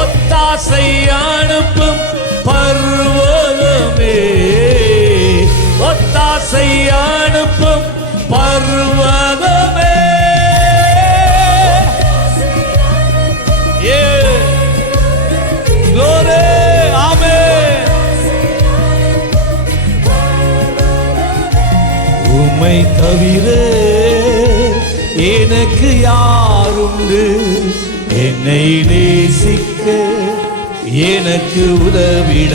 ஒத்தாசை அனுப்பும் பர்வதமே, ஒத்தாசை அனுப்பும் பர்வதமே. Glory, Amen. உம்மை தவிர எனக்கு யாருண்டு, என்னை நேசிக்க எனக்கு உதவிட.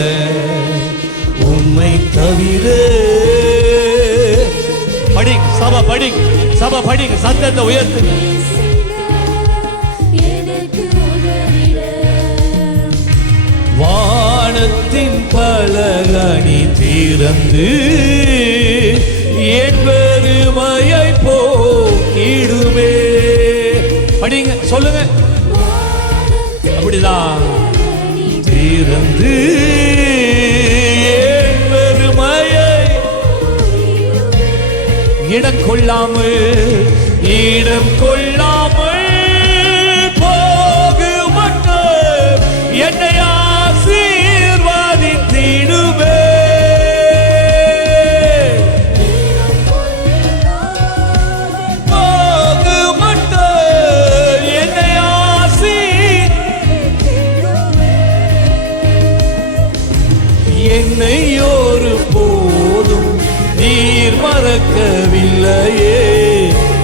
உம்மை தவிர படிங்க, சபை படிங்க, சபை படிங்க, சத்தத்தை உயர்த்துங்க. வானத்தின் பலகணி திறந்து என் பெருமையை போக்கிடுமே. படிங்க, சொல்லுங்க. அப்படிதான். திறந்து என் பெருமையை இடம் கொள்ளாமல் போகுமட்டு என்னை ஆசீர்வதித்திடுவே. போகுமட்டு என்னை என்னை ஒரு போதும் நீர் மறக்கவில்லையே.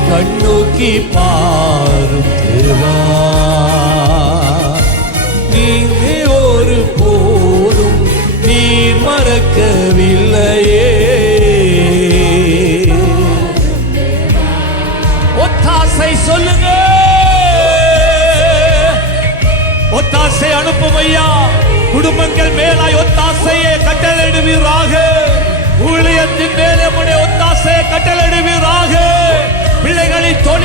கண்ணோக்கி பாரும் தேவா, நீர் ஒரு போதும் நீர் மறக்கவில்லையே. ஒத்தாசை சொல்லுங்க. ஒத்தாசை அனுப்பும் ஐயா. குடும்பங்கள் மேலாய் ஒத்தாசையை கட்டளையிடுவீராக. ஊழியத்தின் மேலே ஒத்தாசையை கட்டளையிடுவீராக. பிள்ளைகளின் தொழில்